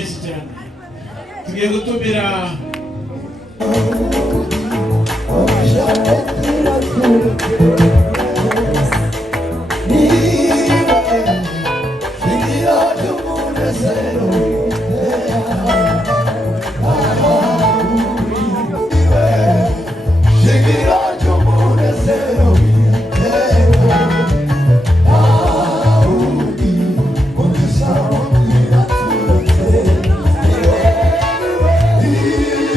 menshi cyane. Tugiye gutumira Yeah.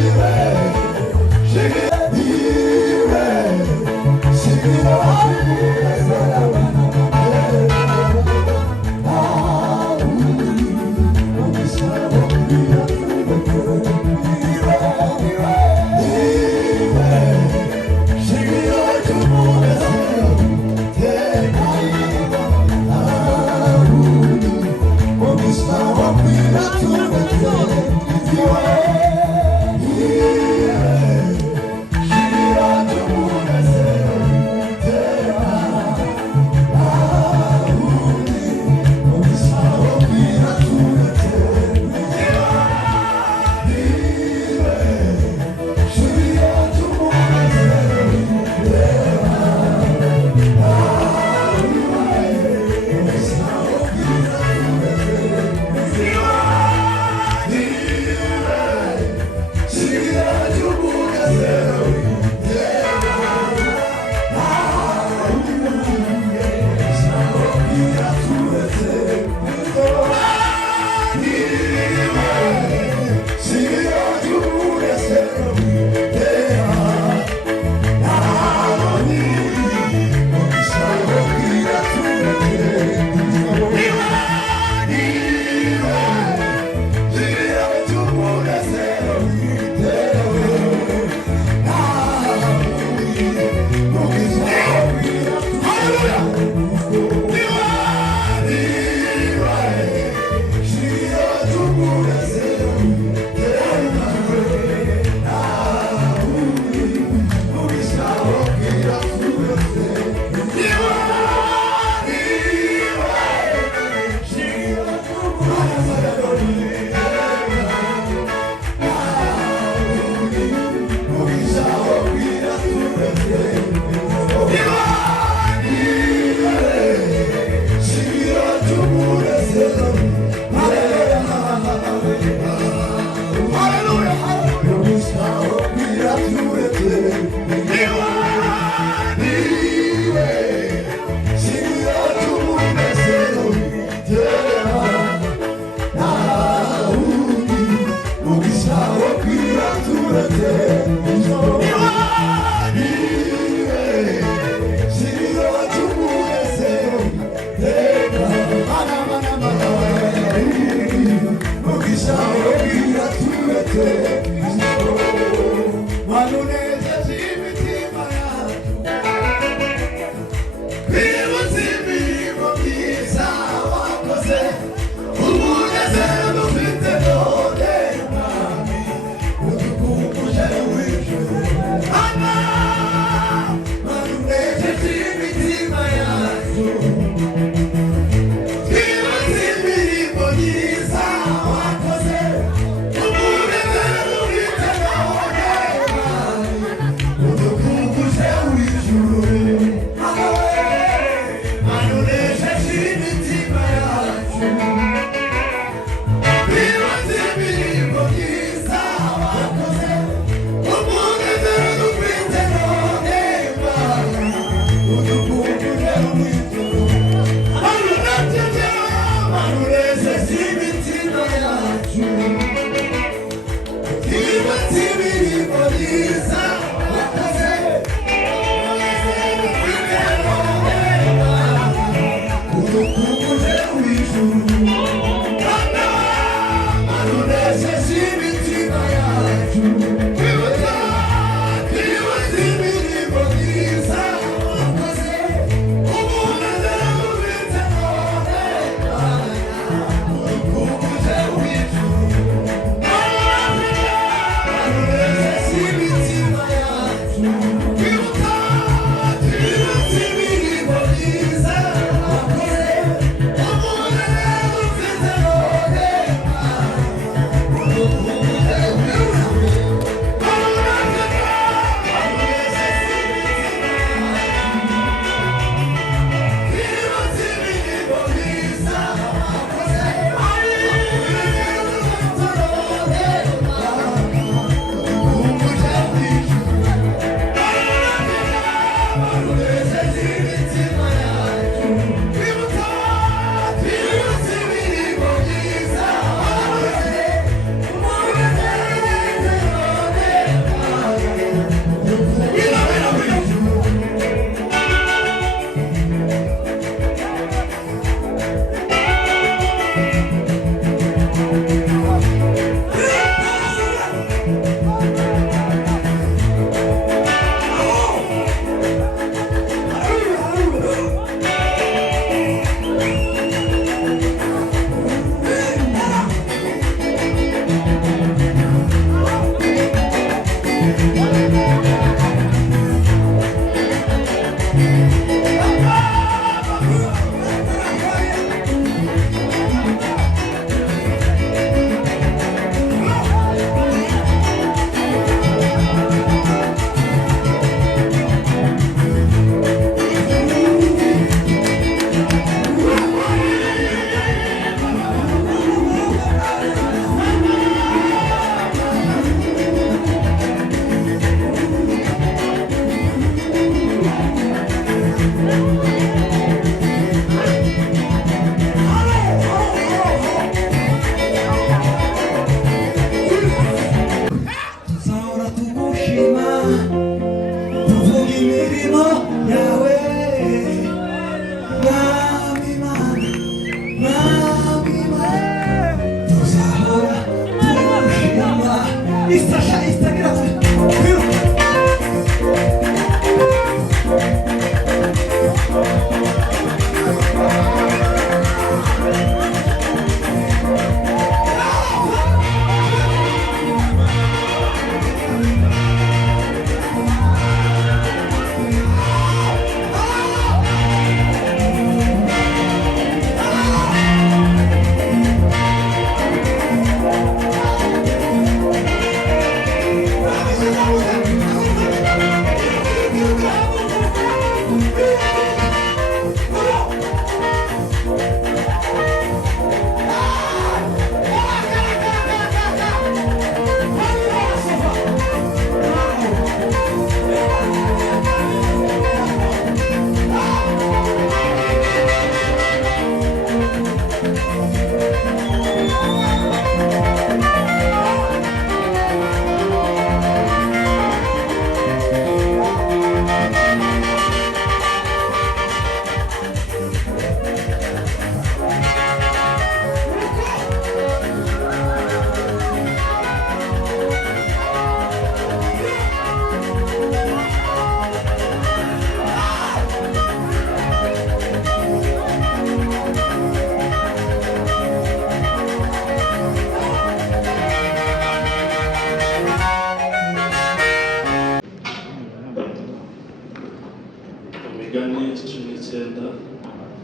Imigani 19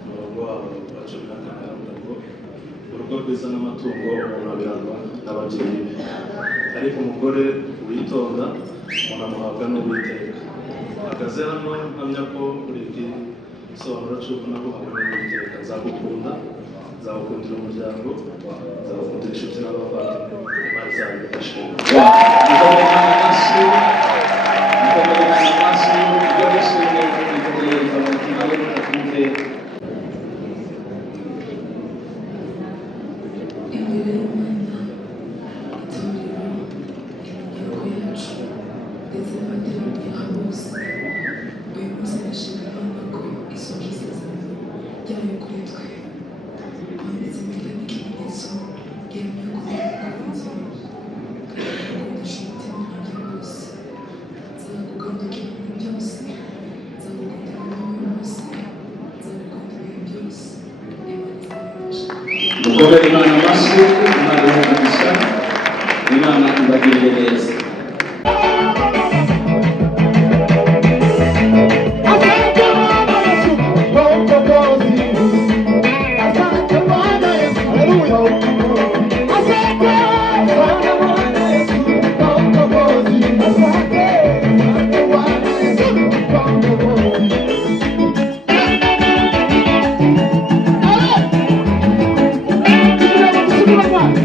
umurongo wa 14 ngo urugo rwiza n'amatungo umuntu abirangwa n'ababyeyi be, ariko umugore witonda umuntu amuhabwa n'Uwiteka. Akaze hano mpamya ko buri gisobanuro cy'uko naguhabwa n'Uwiteka. Nzagukunda, nzagukundira umuryango, nzagukundira inshuti n'abavandimwe, Imana izabigufashe. Imbere y'Imana, itorero, imiryango yacu ndetse n'abateraniye aha bose, uyu munsi ndashimira Imana ko isoje isezerano ryayo kuri twe. Twanditse imbere n'ikimenyetso gihamya ko yakunze kandi agukundisha umutima wanjye wose. Nzagukundira ibintu byose, nzagukundira amahoro yose, nzagukundira ibihe byose. Dukorere Imana amashyi, Imana imugisha, Imana ibagirire neza. Come on.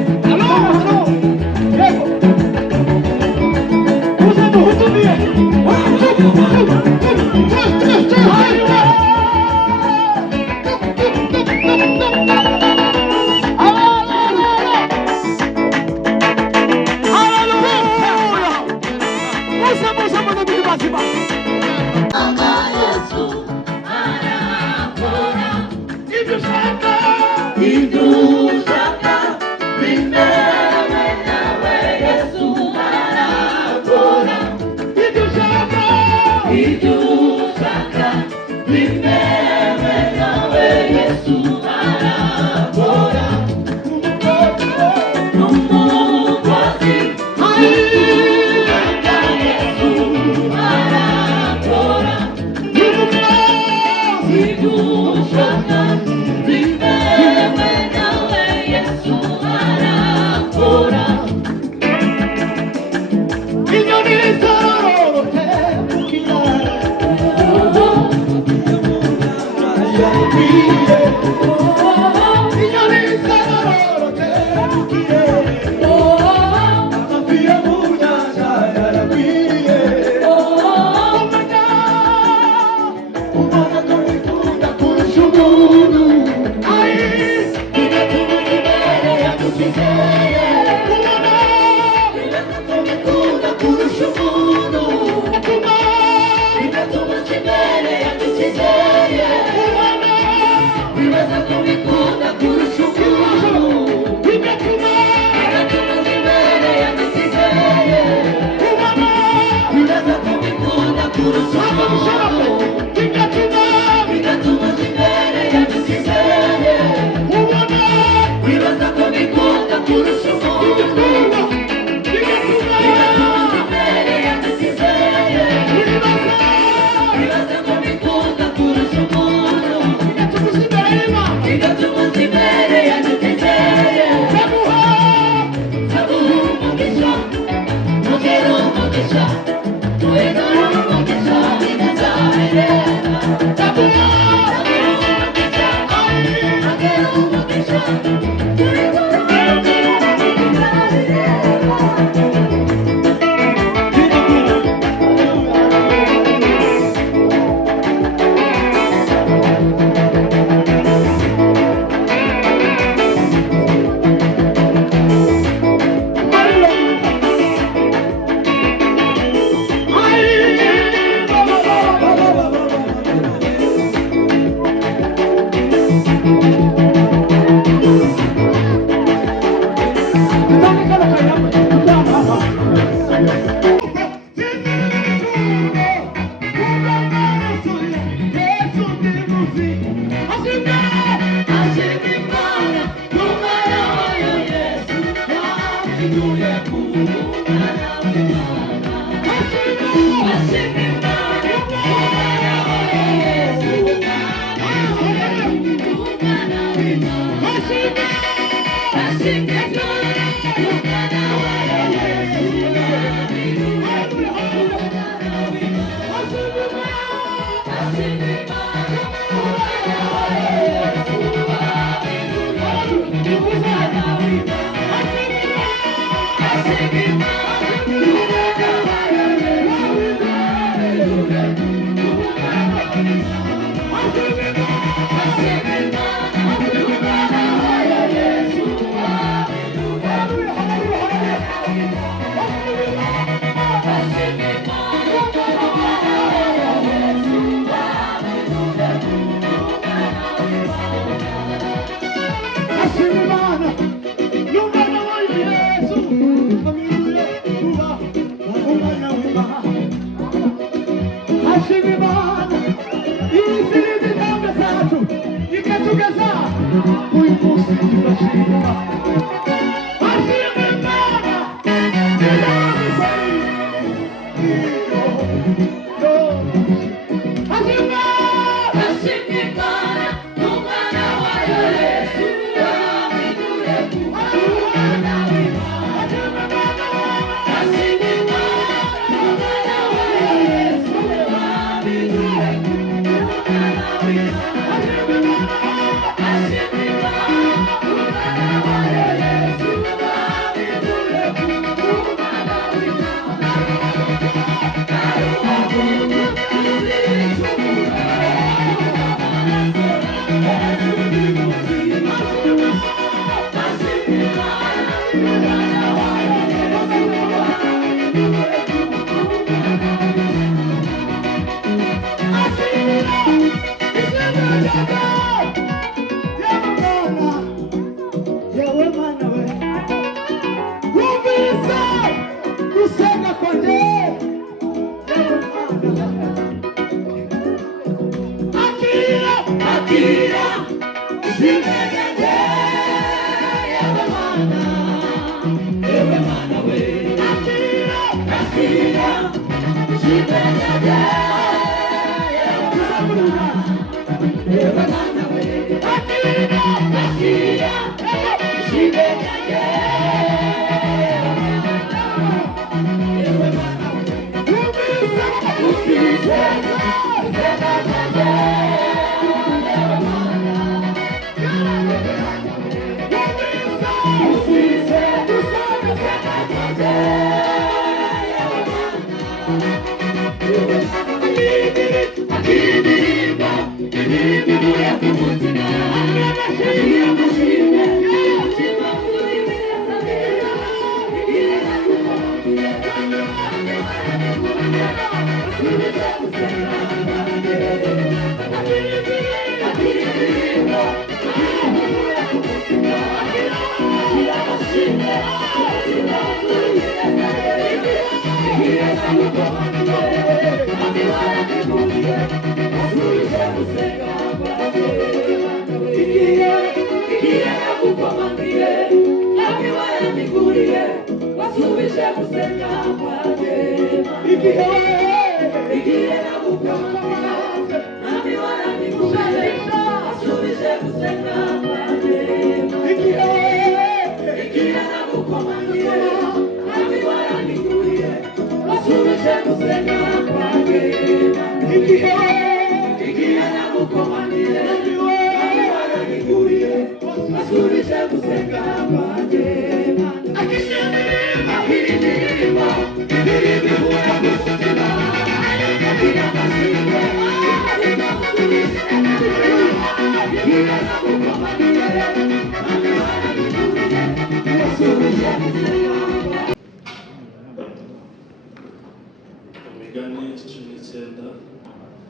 Imigani 19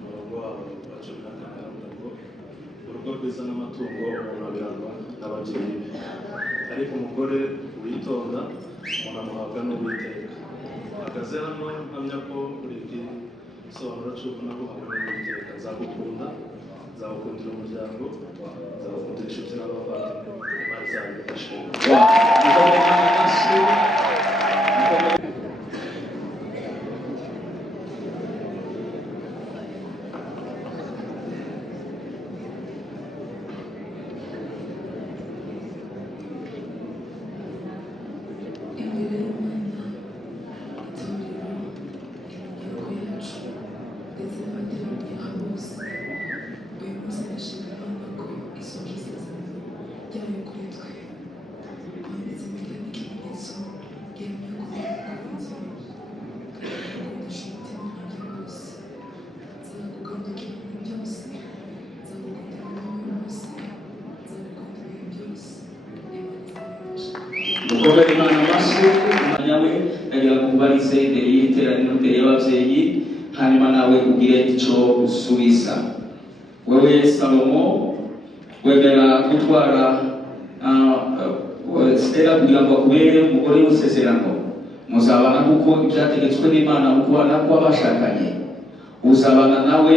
umurongo wa 14 aravuga ngo urugo rwiza n'amatungo umuntu abirangwa n'ababyeyi be, ariko umugore witonda umuntu amuhabwa n'Uwiteka. Akaze hano mpamya ko buri gisobanuro cy'uko naguhabwa n'Uwiteka. Nzagukunda, nzagukundira umuryango, nzagukundira inshuti n'abavandimwe, Imana izabigufashe. imbere y'Imana, itorero, imiryango yacu ndetse n'abateraniye aha bose, uyu munsi ndashimira Imana ko isoje isezerano ryayo kuri twe, twambitse impeta n'ikimenyetso gihamya ko yakunze kandi agukundisha umutima wanjye wose. Nzagukandukira muri byose, nzagukundira wowe wose, nzagukundira ibihe byose. Mukomere Imana amashyi umwanya we agira ngo ubarize imbere y'iteraniro, imbere y'ababyeyi, hanyuma nawe ugire icyo usubiza. Wewe Salomo wemera gutwara Stella kugira ngo akubere umugore w'isezerano, muzabana kuko ibyategetswe n'Imana mu kubana kw'abashakanye. Uzabana nawe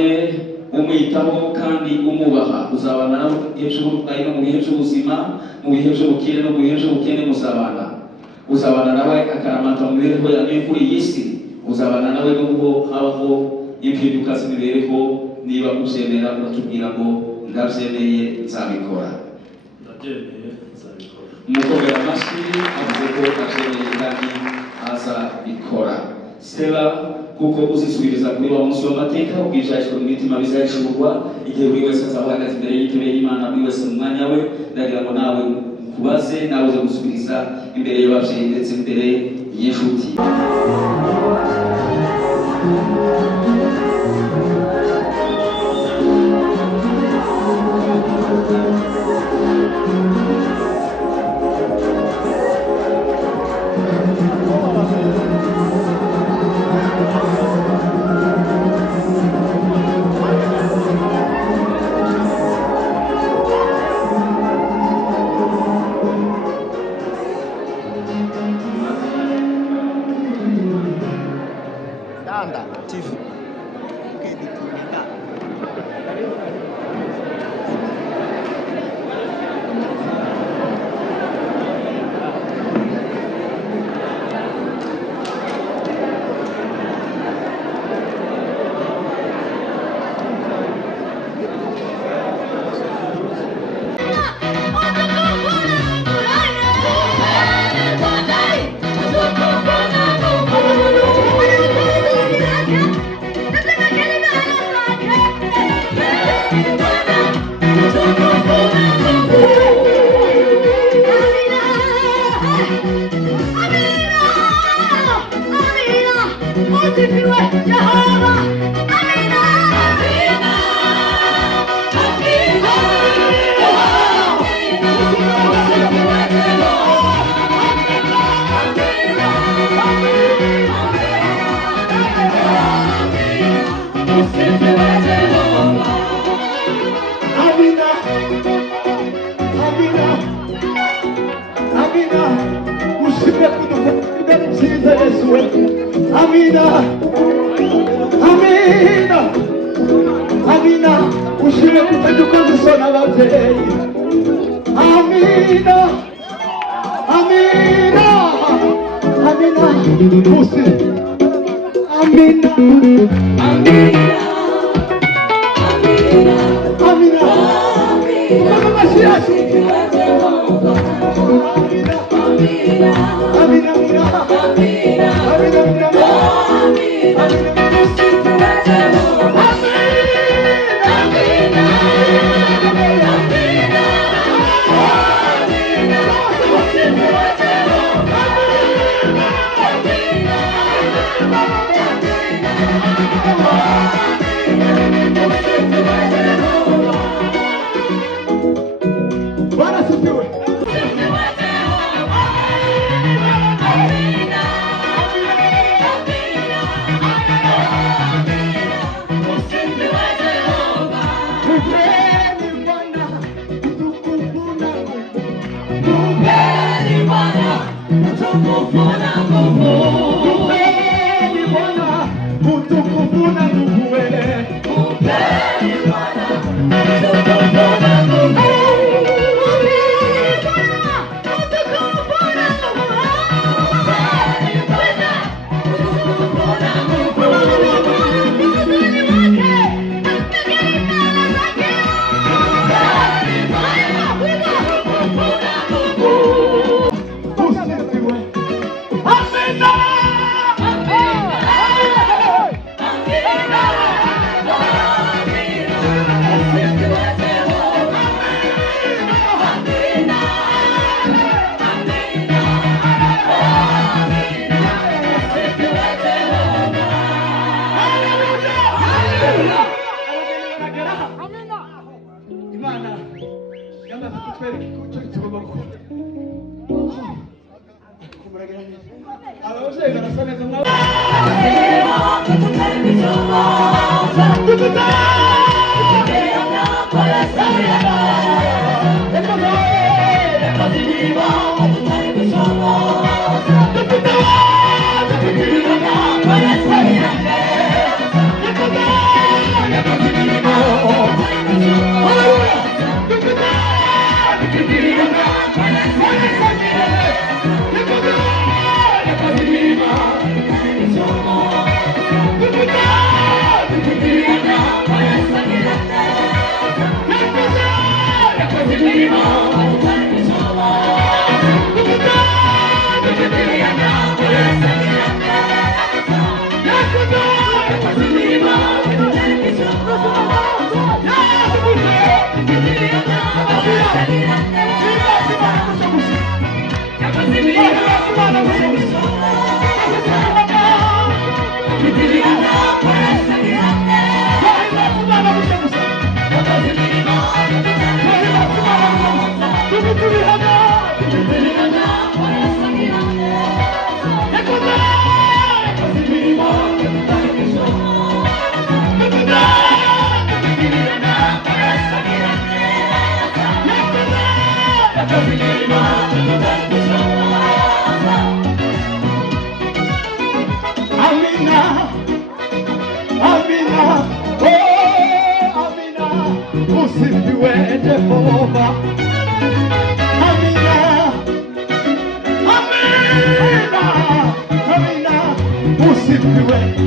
umwitaho kandi umubaha, uzabana nawe mu gihe cy'uburwayi no mu bihe by'ubuzima, mu bihe by'ubukire no mu bihe by'ubukene muzabana. Uzabana nawe akaramata mu mibereho yawe kuri iyi si, uzabana nawe nubwo habaho impinduka z'imibereho. Niba ubyemera uratubwira ngo ndabyemeye nzabikora. Ndabyemeye nzabikora. Umukomera amashyi avuze ko abyemeye kandi azabikora. Stella, kuko uzisubiriza kuri wa munsi w'amateka, ubwishakishwa mu mitima bizahishurwa igihe buri wese azaba ahagaze imbere y'intebe y'Imana, buri wese mu mwanya we. Ndagira ngo nawe kubaze, nawe uze gusubiriza imbere y'ababyeyi ndetse imbere y'inshuti. Amina, amina, amina. Ushire kutajuka zisona abavyeyi. Amina, amina, amina. Musi, amina, amina, amina. Mama Masiasi. Amina, amina, amina, amina, Bwana sifiwe. Imana yamaze kutwereka icyo tugomba gukora. Ababyeyi barasa neza Amina, amina, oh amina, usifiwe Jehova. Amina, amina, amina, usifiwe.